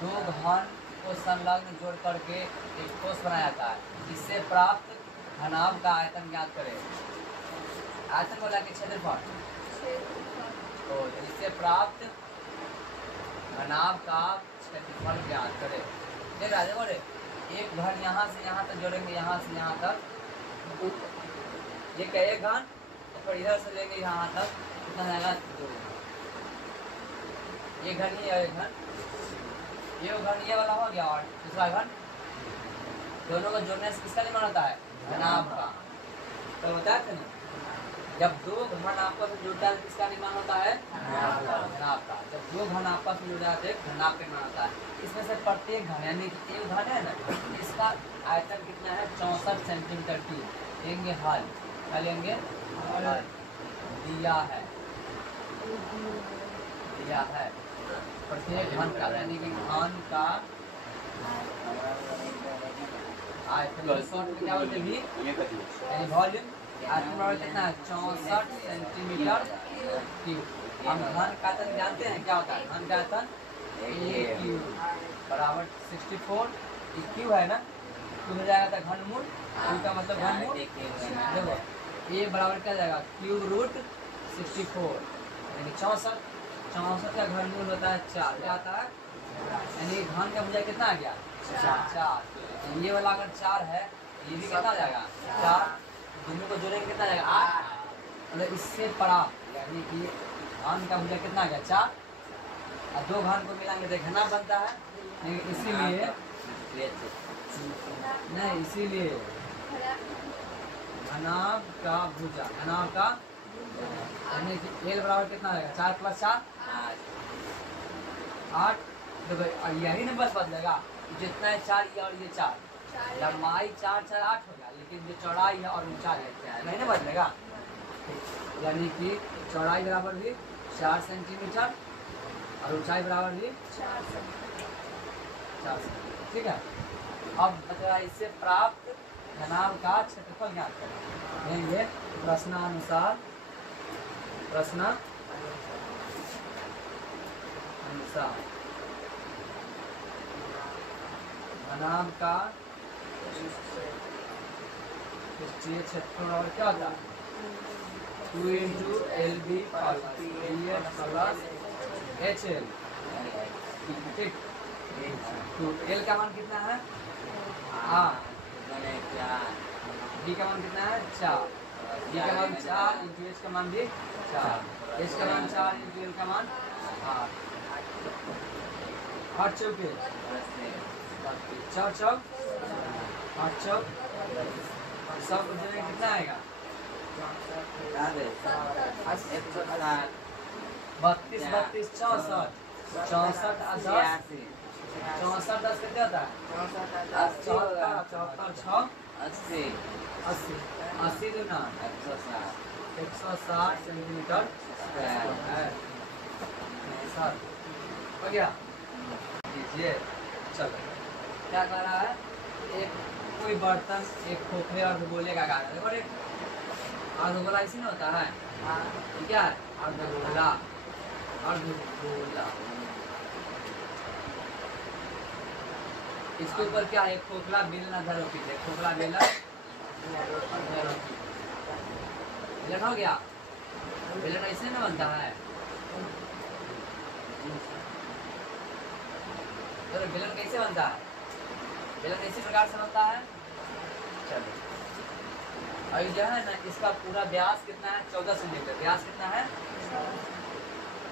दो घन को संलग्न जोड़ करके एक ठोस बनाया जाता है। इससे प्राप्त घनाभ का आयतन ज्ञात करें। आयतन बोला कि क्षेत्रफल, तो इससे प्राप्त घनाभ का क्षेत्रफल ज्ञात करें। देख राजे बोले एक घन यहाँ से यहाँ तक जोड़ेंगे, यहाँ से यहाँ तक, ये क्या एक घन, और इधर से लेंगे यहाँ तक कितना जाएगा, दो। ये घन ही है, एक घन, ये घन ये वाला हो गया, और दूसरा घन, दोनों को जोड़ने से किसका निर्माण होता है, घनाभ का। तो बताया था ना, जब दो घन आपस में जुड़ता है तो किसका निर्माण होता है, घनाभ का। जब दो घन आपस में जुड़ जाते हैं घनाभ का निर्माण होता है। इसमें से प्रत्येक घन यानी एक घन है ना, इसका आयतन कितना है, 64 सेंटीमीटर क्यूब। लेंगे हल, क्या लेंगे, हल दिया है, दिया है प्रत्येक घन का, यानी कि घन का आयतन क्या बोलते हैं, यानी वॉल्यूम। आयतन कितना है, 64 सेंटीमीटर क्यूब। हम घन का आयतन जानते हैं क्या होता है, घन का आयतन ए क्यूब बराबर 64, क्यूब है ना, क्यूब हो जाएगा था घनमूल, क्यूब का मतलब घनमूल। देखो ए बराबर क्या जाएगा, क्यूब रूट 64, यानी 64, 64 का घनमूल होता है 4, क्या आता है, यानी घन का भुजा कितना आ गया, 4। ये वाला अगर 4 है, ये भी कितना आ जाएगा, 4, दोनों को जोड़ेंगे कितना आ जाएगा, 8। मतलब इससे प्राप्त यानी कि घन का भुजा कितना आ गया, 4, और दो घन को मिलाएंगे तो घनाभ बनता है। लेकिन इसीलिए नहीं, इसीलिए घनाभ का भुजा, घनाभ का यानी कि एल बराबर कितना आएगा, 4 + 4 8। देखो यही ना बस बदलेगा, जितना है 4 ये और ये 4, लंबाई 4 4 8 हो गया, लेकिन जो चौड़ाई है और ऊंचाई है नहीं ना बदलेगा। यानी कि चौड़ाई बराबर भी 4 सेंटीमीटर और ऊंचाई बराबर भी 4 सेंटीमीटर, ठीक है। अब बता इससे प्राप्त घनाभ का क्षेत्रफल ज्ञात करेंगे प्रश्नानुसार, प्रश्न अनुसार घनाभ का पृष्ठीय क्षेत्रफल और क्या होता है, 2 × LB + HL, ठीक। तो L का मान कितना है, D का मान कितना है, 4, D का मान 4 × H का मान भी 4, H का मान 4 × L का मान 8, 8 चौके 4 चौक 8 चौक, सब कुछ कितना आएगा, 32 32 64, 64 64 10 कितना होता है, 74 6 80 80 80 दूना 160 सेंटीमीटर स्क्वायर है। हो गया, लीजिए। चलो क्या कर रहा है, एक कोई बर्तन एक खोखले और गोले का कागज है, और एक अर्धगोला इसी में होता है, क्या है, अर्धगोला, अर्धगोला। इसके ऊपर क्या है, एक खोखला बेलना धरो पीछे, खोखला बेला बेलन हो गया। बेलन ऐसे ना बनता है, तो बेलन कैसे बनता है, बेलन इसी प्रकार से बनता है। चलो और जो है ना, इसका पूरा व्यास कितना है, 14 सेंटीमीटर। व्यास कितना है,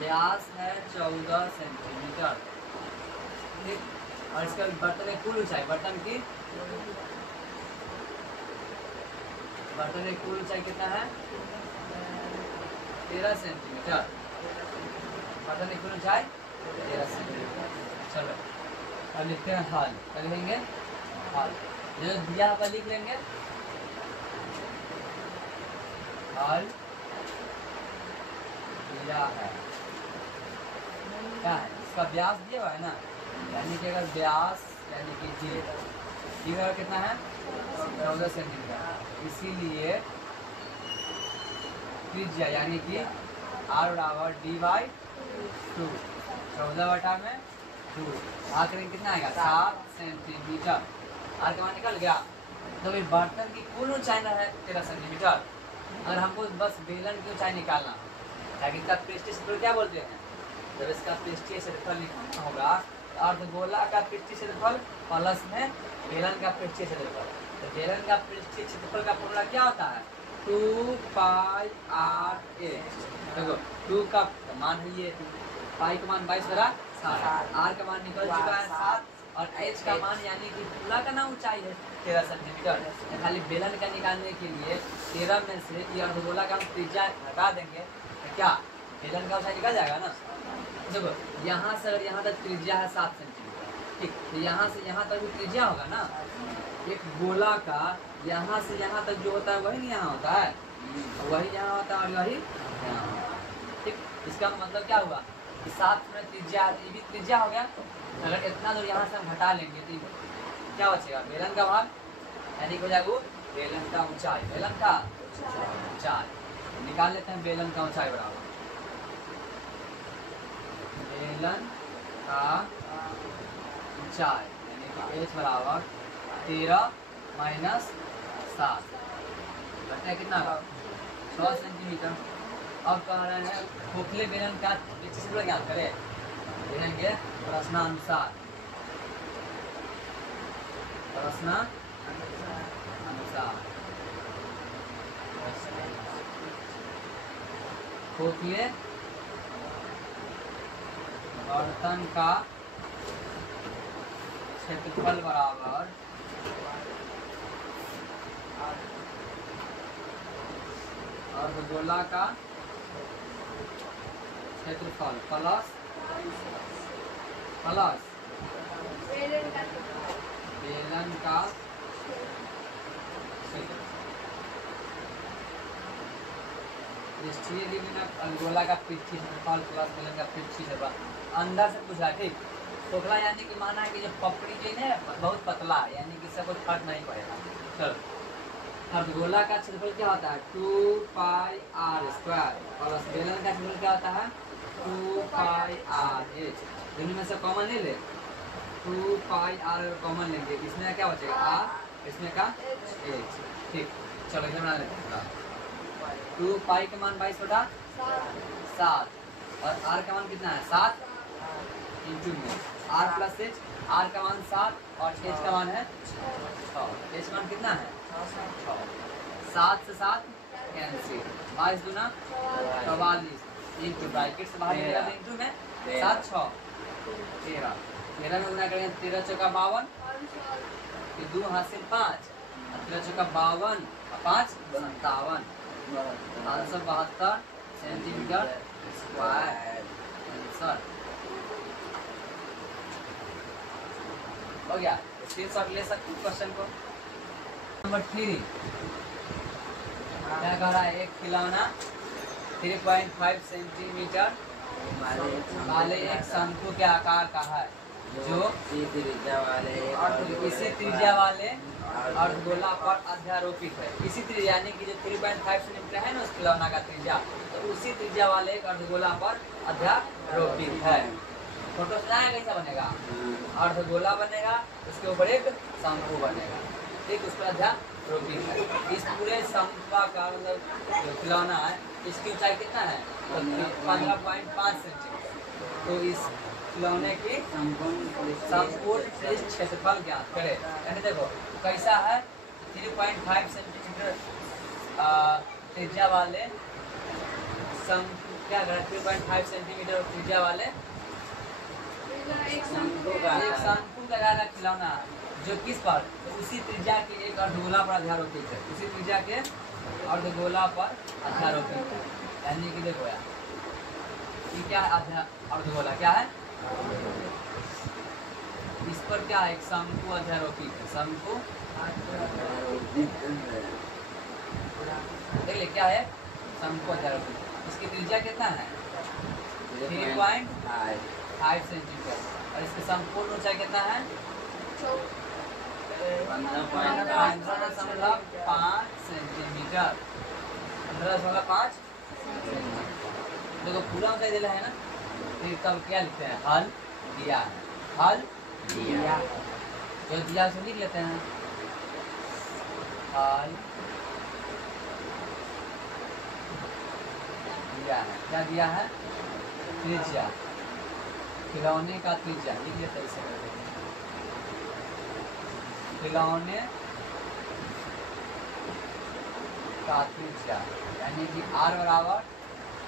व्यास है 14 सेंटीमीटर, ठीक। और इसका बर्तन की कुल ऊंचाई, बर्तन की कुल ऊंचाई कितना है, 13 सेंटीमीटर। बर्तन की कुल ऊंचाई 13 सेंटीमीटर। चलो अब लिखते हैं हल, क्या लिखेंगे, हल, जो दिया पर लिख लेंगे, हल दिया है, क्या है, इसका व्यास दिया हुआ है ना, यानी कि अगर व्यास यानी कि जी कितना है, 14 सेंटीमीटर। इसीलिए त्रिज्या यानी कि R = D/2, 14 बटा में 2 आर करेंगे कितना आएगा 7 सेंटीमीटर। आर का मान निकल गया। तो ये बर्तन की कुल ऊंचाई है 13 सेंटीमीटर। अगर हमको बस बेलन की ऊंचाई निकालना, ताकि इसका पृष्ठीय क्षेत्रफल क्या बोलते हैं, जब इसका पृष्ठीय क्षेत्रफल निकालना होगा अर्धगोला का पृष्ठीय क्षेत्रफल प्लस में बेलन का पृष्ठीय क्षेत्रफल। तो बेलन का पृष्ठीय क्षेत्रफल का फॉर्मूला क्या होता है 2 पाई आर एच। देखो 2 का मान है ये, पाई का मान 22 बरा 7, आर का मान निकल चुका है 7 और एच का मान यानी कि पूरा का ना ऊंचाई है 13 सेंटीमीटर। खाली बेलन का निकालने के लिए 13 में से ये अर्धगोला का हम त्रिज्या हटा देंगे तो क्या बेलन का ऊंचाई निकल जाएगा ना। देखो यहाँ से अगर यहाँ तक त्रिज्या है 7 सेंटीमीटर, ठीक, तो यहाँ से यहाँ तक भी त्रिज्या होगा ना। एक गोला का यहाँ से यहाँ तक जो होता है वही नहीं यहाँ होता है, वही यहाँ होता है और वही यहाँ होता है, ठीक। इसका मतलब क्या हुआ कि 7 में त्रिज्या, ये भी त्रिज्या हो गया। अगर इतना दूर यहाँ से हम हटा लेंगे तो क्या बचेगा बेलन का भाग, यानी हो जाएगा बेलन का ऊंचाई। बेलन का ऊंचाई निकाल लेते हैं। बेलन का ऊंचाई बराबर बेलन का ऊंचाई यानी कि एच बराबर 13 माइनस 7 बचता है कितना 6 सेंटीमीटर। अब कह रहे हैं खोखले बेलन का क्षेत्रफल ज्ञात करें, देखेंगे प्रश्नानुसार। खोखले बर्तन का क्षेत्रफल बराबर अर्धगोला का क्षेत्रफल प्लस बेलन का पृष्ठीय अर्धगोला का पृष्ठीय क्षेत्रफल प्लस बेलन का पृष्ठीय क्षेत्रफल। अंदर से पूछा, ठीक। खोखला यानी कि माना है कि जो पपड़ी जो है बहुत पतला है, यानी कि इससे कोई फर्क नहीं पड़ेगा। चलो अर्धगोला का क्षेत्रफल क्या होता है 2 पाई आर स्क्वायर प्लस बेलन का क्षेत्रफल क्या होता है 2 पाई आर एच। दोनों में से कॉमन ले ले, 2 पाई आर कॉमन लेंगे, इसमें क्या बचेगा आर, इसमें का एच, ठीक। चलो इधर बना लेते हैं। 2 पाई का मान 22 बटा 7 और आर का मान कितना है 7 इंटू में आर प्लस एच। आर का मान 7 और एच का मान है 6। एच मान कितना है 6। 7 से 7 कैंसिल, 22 दूना 44 इंटू ब्रैकेट से बाहर निकलेगा इंटू में 7 6 13। 13 में गुना करेंगे 13 चौका 52, फिर 2 हासिल 5, 13 चौका 52 और 5 57, 572 सेंटीमीटर स्क्वायर आंसर हो गया। स्क्रीनशॉट ले सकते हैं क्वेश्चन को। नंबर 3 क्या कह रहा है, एक खिलौना 3.5 सेंटीमीटर वाले एक शंकु के आकार का है जो इसी त्रिज्या वाले अर्धगोला पर अध्यारोपित है। इसी त्रिज्या यानी कि जो 3.5 सेंटीमीटर है ना उस खिलौना का त्रिज्या, तो उसी त्रिज्या वाले एक अर्धगोला पर अध्यारोपित है। फोटो सुनाया कैसा बनेगा, अर्धगोला बनेगा, उसके ऊपर एक शंकु बनेगा, ठीक, उस पर अध्यारोपित है। इस पूरे शंकु का मतलब जो खिलौना है इसकी ऊंचाई कितना है 15.5 सेंटीमीटर। तो इस खिलौने की संपूर्ण पृष्ठ क्षेत्रफल ज्ञात करें। यानी देखो कैसा है 3.5 सेंटीमीटर त्रिज्या वाले शंकु, क्या करें 3.5 सेंटीमीटर त्रिज्या वाले एक शंकु का खिलौना जो किस पर, तो उसी त्रिज्या के एक अर्धगोला पर अध्यारोपित है, उसी त्रिज्या के अर्धगोला पर अध्यारोपित है। यानी कि देखो यार ये क्या है अर्धगोला क्या है, इस पर क्या है एक शंकु अध्यारोपित है, शंकु देख ले क्या है शंकु अध्यारोपित। इसकी त्रिज्या कितना है 3.5 सेंटीमीटर और इसकी संपूर्ण ऊंचाई कितना है 15.5 सेंटीमीटर। 15.5 देखो पूरा ऊंचाई दिया है ना, फिर तब क्या लिखते हैं हल दिया है, हल दिया, जो दिया उसे लिख लेते हैं, हल दिया है। क्या दिया है? त्रिज्या, खिलौने का त्रिज्या लिख लेते हैं इसे, खिलौने का त्रिज्या यानी कि r बराबर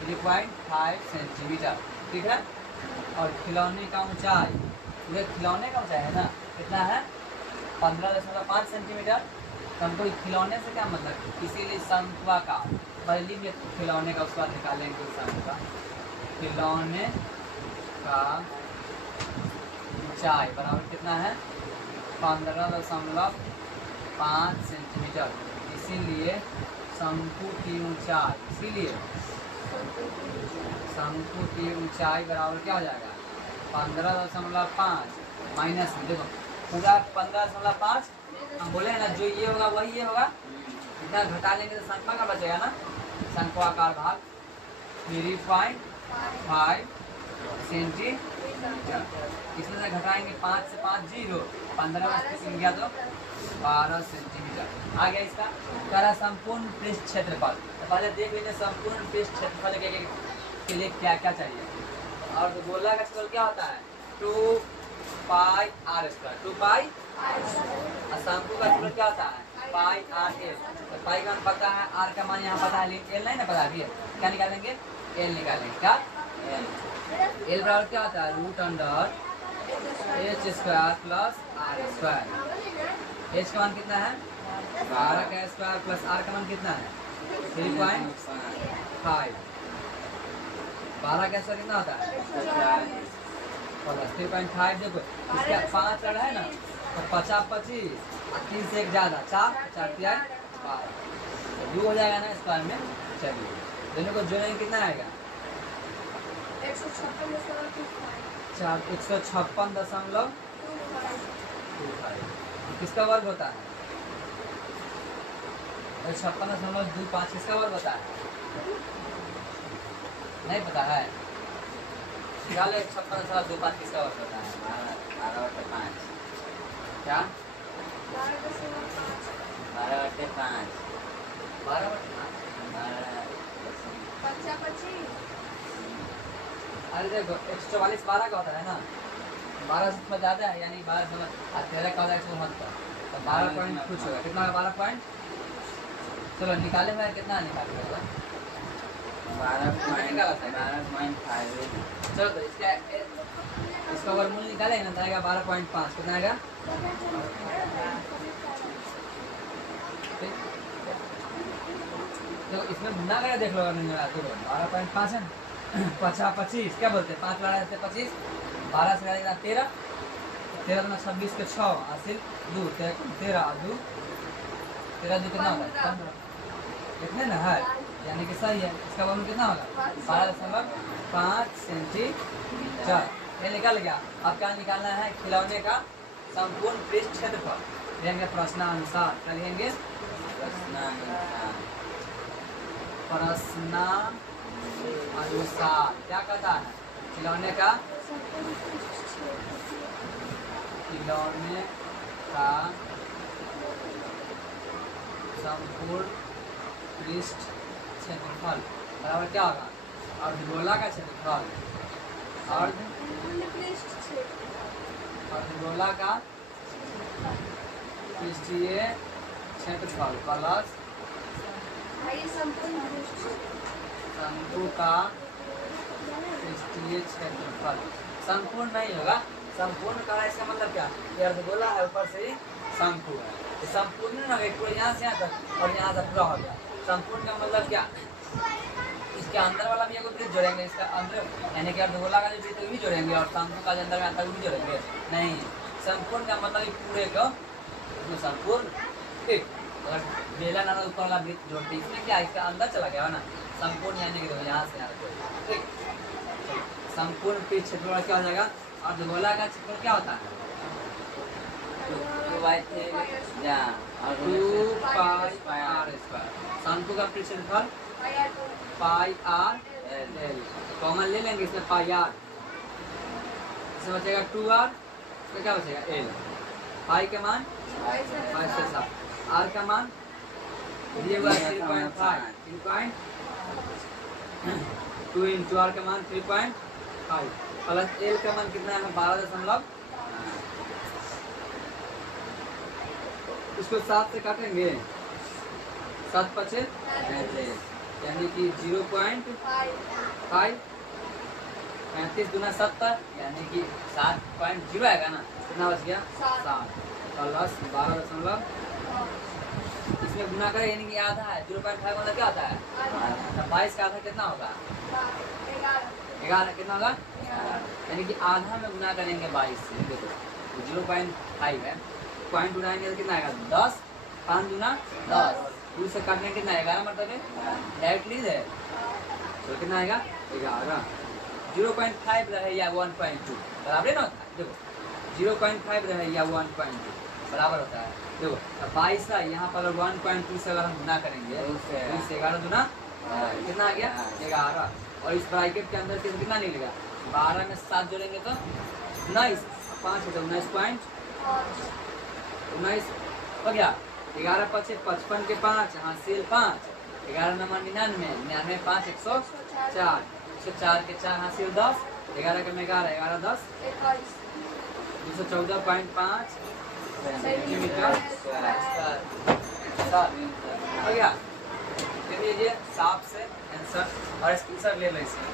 3.5 सेंटीमीटर, ठीक है। और खिलौने का ऊंचाई, ये खिलौने का ऊंचाई है ना, कितना है? 15.5 सेंटीमीटर। तो हमको खिलौने से क्या मतलब, इसीलिए शंक्वाकार पहली में खिलौने का, उसके बाद निकालेंगे शंख का। खिलौने का ऊंचाई बराबर कितना है? 15.5 सेंटीमीटर। इसीलिए शंकु की ऊंचाई, इसीलिए शंकु की ऊंचाई बराबर क्या हो जाएगा? 15.5 माइनस में, देखो पूरा 15.5 हम बोले हैं ना, जो ये होगा वही ये होगा, इतना घटा लेंगे तो शंक्वा का बचेगा ना, शंक्वाकार भाग 3.5 सेंटीमीटर। इसमें से घटाएंगे 5 से 5 0, 15 में गया तो 12 सेंटीमीटर आ गया। इसका कह रहा संपूर्ण पृष्ठ क्षेत्रफल, तो पहले देख लीजिए संपूर्ण पृष्ठ क्षेत्रफल के लिए क्या क्या चाहिए। और तो गोला का क्षेत्रफल क्या होता है? 2 पाई r स्क्वायर, 2 पाई। और शंकु का क्षेत्रफल क्या होता है? पाई r l। तो पाई का मान पता है, r का मान यहाँ पता है, लेकिन l नहीं ना पता है। क्या निकालेंगे? l निकालेंगे। क्या l बराबर क्या होता है? √h square plus r square. h का मान कितना है? 12 का स्क्वायर प्लस r का मान कितना है? 3.5। 12 का स्क्वायर कितना होता है? 3.5। देखो इसका 5 लड़ा है ना, तो 50 25 और 3 से 1 ज़्यादा 4 4 3 12, तो 2 हो जाएगा ना स्क्वायर में। चलिए दोनों को जोड़ेंगे, कितना आएगा? 156.25। किसका वर्ग होता है? 156.25 किसका वर्ग होता है? नहीं पता है? निकालो 156.25 किसका वर्ग होता है? 12/5। क्या? 12/5। 12/5। अरे देखो 144 12 का होता है ना, 12 से थोड़ा ज़्यादा है, यानी 12 से 13 का होता है 169, तो 12 पॉइंट कुछ होगा। कितना होगा? 12 पॉइंट। चलो निकाले हुआ कितना निकाले होगा? 12.5। चलो तो इसका वर्गमूल निकाले ना, तो आएगा 12.5। कितना आएगा? तो इसमें भुना कर देख लो, 12.5 है ना, 50 25 क्या बोलते हैं? 5 12 25, 12 से 13, 13 दूना 26 के 6 हासिल 2, 13 और 2 13 2 कितना होगा? 15। कितने ना है, यानी कि सही है। इसका वर्गमूल कितना होगा? 12.5 सेंटीमीटर। ये निकल गया। अब क्या निकालना है? खिलौने का संपूर्ण पृष्ठ क्षेत्रफल लेंगे प्रश्नानुसार। क्या लिखेंगे? प्रश्नानुसार क्या कहता है? खिलौने का संपूर्ण पृष्ठ क्षेत्रफल बराबर क्या होगा? अर्धगोला का क्षेत्रफल, अर्धगोला का पृष्ठीय क्षेत्रफल प्लस शंकु का पृष्ठीय क्षेत्रफल। संपूर्ण नहीं होगा, संपूर्ण का इसका मतलब क्या? ये अर्धगोला है, ऊपर से ही शंकु है, संपूर्ण ना हो, पूरा यहाँ से यहाँ तक और यहाँ से पूरा हो गया। संपूर्ण का मतलब क्या? इसके अंदर वाला भी वृत्त जोड़ेंगे, इसका अंदर यानी कि अर्धगोला का जो वृत्त भी जोड़ेंगे, और शंकु का जो अंदर में आता है वो भी जोड़ेंगे। नहीं, संपूर्ण का मतलब पूरे को संपूर्ण। ठीक, अगर बेलन और ऊपर वाला वृत्त जोड़ते इसमें क्या? इसका अंदर चला गया ना, संपूर्ण यानी कि देखो यहाँ से यहाँ तक। ठीक, संपूर्ण पृष्ठ क्षेत्रफल क्या हो जाएगा? अर्धगोला का क्षेत्रफल क्या होता है? 2 पाई r स्क्वायर। शंकु का पृष्ठ क्षेत्रफल पाई r l। कॉमन ले लेंगे इसमें पाई r, इसमें बचेगा 2r तो क्या बचेगा एल। पाई का मान 5 से 7, आर का मान दिए हुआ 3.5, 2 इंटू आर का मान 3.5 प्लस एल का मान कितना है 12.5। इसको 7 से काटेंगे, 7 पचे यानी कि 0.5, 35 दूना 70 यानी कि 7.0 आएगा ना। कितना बच गया 7 प्लस 12.5। इसमें गुना करें यानी कि आधा है, 0.5 मतलब क्या होता है 22 का आधा कितना होगा 11, कितना होगा यानी कि आधा में गुना करेंगे 22 से। देखो 0.5 है, पॉइंट उड़ाएंगे तो कितना आएगा 10, 5 दूना 10, 2 से काटने कितना 11 मतलब डायरेक्टली है तो कितना आएगा 11। 0.5 रहे या 1.2 बराबर ना होता है। देखो 0.5 रहे या 1.2 बराबर होता है। देखो 22 का यहाँ पर 1.2 से अगर हम गुना करेंगे तो इससे 11 दूना कितना आ गया 11, और इस ब्रैकेट के अंदर से कितना निकलेगा 12 में 7 जोड़ेंगे तो 19, 5 है तो 19 हो गया। 11 पचे 55 के 5 हासिल 5, 11 नंबर 99, 99 5 104, 104 के 4 हासिल 10, 11 के 11, 11 10 214.5 सेंटीमीटर हो गया। चलिए साफ से आंसर और स्क्रीनशॉट ले लो इसका।